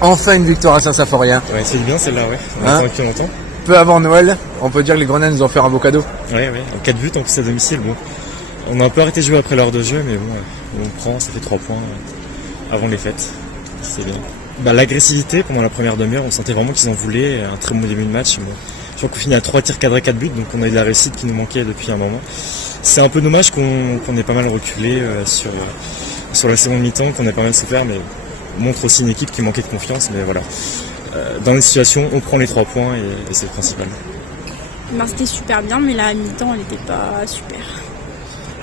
Enfin une victoire à Saint-Symphorien. Ouais, c'est bien celle-là, ouais. On attend depuis longtemps. Peu avant Noël, on peut dire que les Grenades nous ont fait un beau cadeau. Ouais. 4 buts en plus à domicile. Bon, on a un peu arrêté de jouer après l'heure de jeu, mais bon, on prend, ça fait 3 points avant les fêtes. C'est bien. L'agressivité pendant la première demi-heure, on sentait vraiment qu'ils en voulaient. Un très bon début de match. Bon, je crois qu'on finit à 3 tirs cadrés, 4 buts, donc on a eu de la réussite qui nous manquait depuis un moment. C'est un peu dommage qu'on ait pas mal reculé sur la seconde mi-temps, qu'on ait pas mal souffert, mais on montre aussi une équipe qui manquait de confiance. Mais voilà, dans les situations, on prend les 3 points et c'est le principal. C'était super bien, mais la mi-temps, elle n'était pas super.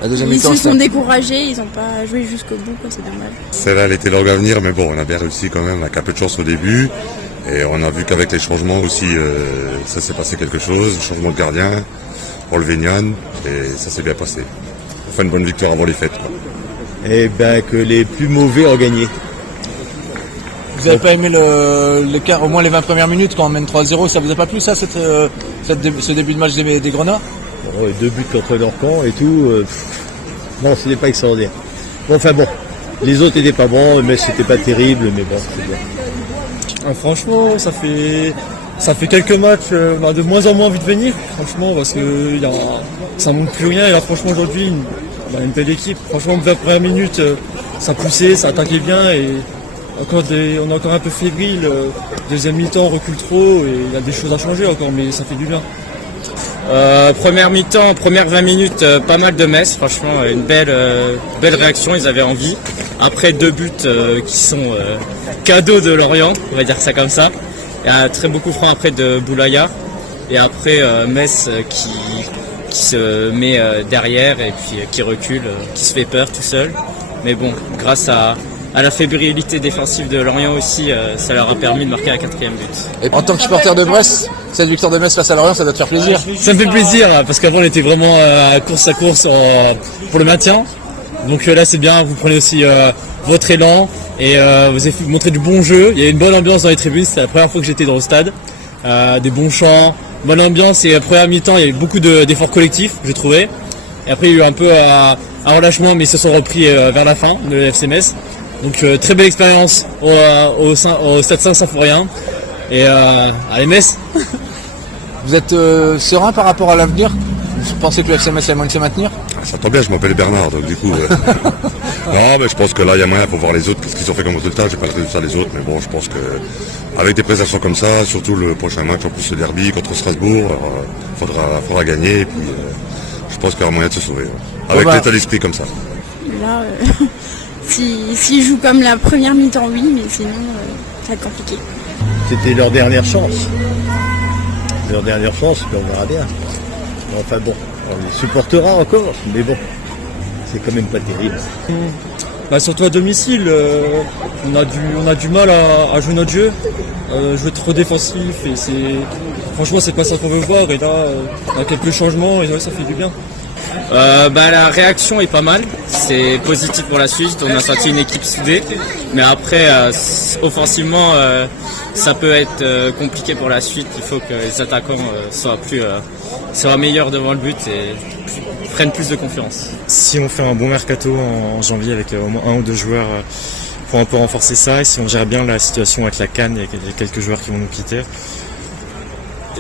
Ils se sont découragés, ils n'ont pas joué jusqu'au bout, c'est dommage. Celle-là, elle était longue à venir, mais bon, on a bien réussi quand même, avec un peu de chance au début. Et on a vu qu'avec les changements aussi, ça s'est passé quelque chose. Changement de gardien pour le Vignan, et ça s'est bien passé. Enfin, une bonne victoire avant les fêtes, quoi. Et que les plus mauvais ont gagné. Vous n'avez pas aimé l'écart, au moins les 20 premières minutes quand on mène 3-0, ça vous a pas plu ça, ce début de match des Grenats? 2 buts contre leur camp et tout. Non, ce n'est pas extraordinaire. Bon, les autres n'étaient pas bons, mais c'était pas terrible, mais bon, c'est bien. Franchement, ça fait quelques matchs, on a de moins en moins envie de venir, franchement, parce que ça ne montre plus rien. Et là, franchement, aujourd'hui, on a une belle équipe. Franchement, 20 premières minutes, ça poussait, ça attaquait bien et on est encore un peu fébrile. Deuxième mi-temps, on recule trop et il y a des choses à changer encore, mais ça fait du bien. Première mi-temps, première 20 minutes, pas mal de Metz, franchement, une belle réaction, ils avaient envie. Après 2 buts qui sont cadeaux de Lorient, on va dire ça comme ça. Il y a très beaucoup francs après de Boulaya. Et après Metz qui se met derrière et puis qui recule, qui se fait peur tout seul. Mais bon, grâce à la fébrilité défensive de Lorient aussi, ça leur a permis de marquer la 4e but. Et en tant que supporter de Brest, cette victoire de Metz face à Lorient, ça doit te faire plaisir? Ça me fait plaisir parce qu'avant on était vraiment à course pour le maintien. Donc là c'est bien, vous prenez aussi votre élan et vous avez montré du bon jeu. Il y a une bonne ambiance dans les tribunes, c'était la première fois que j'étais dans le stade. Des bons chants, bonne ambiance et la première mi-temps il y a eu beaucoup d'efforts collectifs, j'ai trouvé. Et après il y a eu un peu un relâchement mais ils se sont repris vers la fin, le FC Metz. Donc très belle expérience au stade Saint-Symphorien et allez Metz. Vous êtes serein par rapport à l'avenir? Vous pensez que le FC Metz a moyen de se maintenir? Ça tombe bien, je m'appelle Bernard, donc du coup... Non, mais je pense que là, il y a moyen, il faut voir les autres, qu'est-ce qu'ils ont fait comme résultat. J'ai pas le résultat des autres, mais bon, je pense que avec des prestations comme ça, surtout le prochain match, en plus le derby contre Strasbourg, faudra gagner, et puis je pense qu'il y aura moyen de se sauver. Avec l'état d'esprit comme ça. Là, s'ils jouent comme la première mi-temps, oui, mais sinon, ça va être compliqué. C'était leur dernière chance. Puis on verra bien. Enfin bon, on les supportera encore, mais bon, c'est quand même pas terrible. Surtout à domicile, on a du mal à jouer notre jeu, jouer trop défensif et franchement c'est pas ça qu'on veut voir et là on a quelques changements et ça fait du bien. La réaction est pas mal, c'est positif pour la suite, on a senti une équipe soudée, mais après offensivement ça peut être compliqué pour la suite, il faut que les attaquants soient meilleurs devant le but et prennent plus de confiance. Si on fait un bon mercato en janvier avec au moins 1 ou 2 joueurs pour un peu renforcer ça, et si on gère bien la situation avec la CAN, il y a quelques joueurs qui vont nous quitter.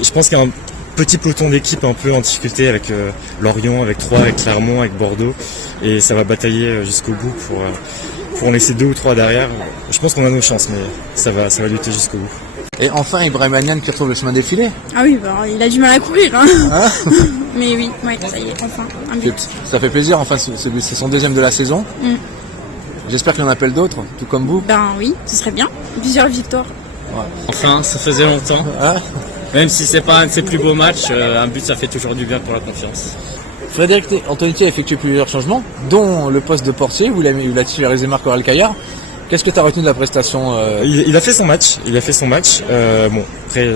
Je pense qu'il y a un petit peloton d'équipe un peu en difficulté avec Lorient, avec Troyes, avec Clermont, avec Bordeaux, et ça va batailler jusqu'au bout pour en laisser 2 ou 3 derrière. Je pense qu'on a nos chances, mais ça va lutter jusqu'au bout. Et enfin Ibrahim Agnan qui retrouve le chemin des filets. Ah oui, il a du mal à courir. Mais oui, ça y est, enfin, un but. Ça fait plaisir, enfin c'est son 2e de la saison. J'espère qu'il en appelle d'autres, tout comme vous. Ben oui, ce serait bien. Plusieurs victoires. Ouais. Enfin, ça faisait longtemps. Même si c'est pas un de ses plus beaux matchs, un but ça fait toujours du bien pour la confiance. Frédéric Antonetti a effectué plusieurs changements, dont le poste de portier, où il a titularisé Marco Alcaillard. Qu'est-ce que tu as retenu de la prestation Il a fait son match. Bon, après,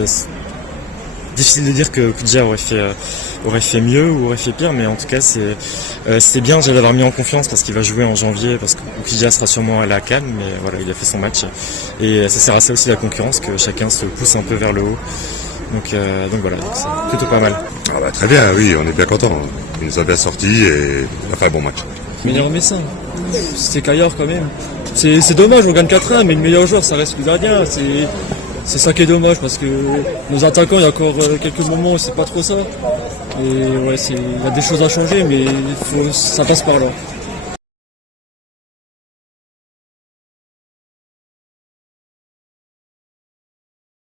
difficile de dire que Kudja aurait fait mieux ou aurait fait pire, mais en tout cas c'est bien déjà d'avoir mis en confiance parce qu'il va jouer en janvier, parce que Kudja sera sûrement à la CAN, mais voilà, il a fait son match et ça sert à ça aussi la concurrence, que chacun se pousse un peu vers le haut. Donc voilà, c'est plutôt pas mal. Très bien, oui, on est bien content. Il nous a bien sorti et il a fait un bon match. Meilleur Messin. C'était Caillard quand même. C'est dommage, on gagne 4-1, mais le meilleur joueur, ça reste le gardien. C'est ça qui est dommage parce que nos attaquants, il y a encore quelques moments où c'est pas trop ça. Et ouais, il y a des choses à changer, mais ça passe par là.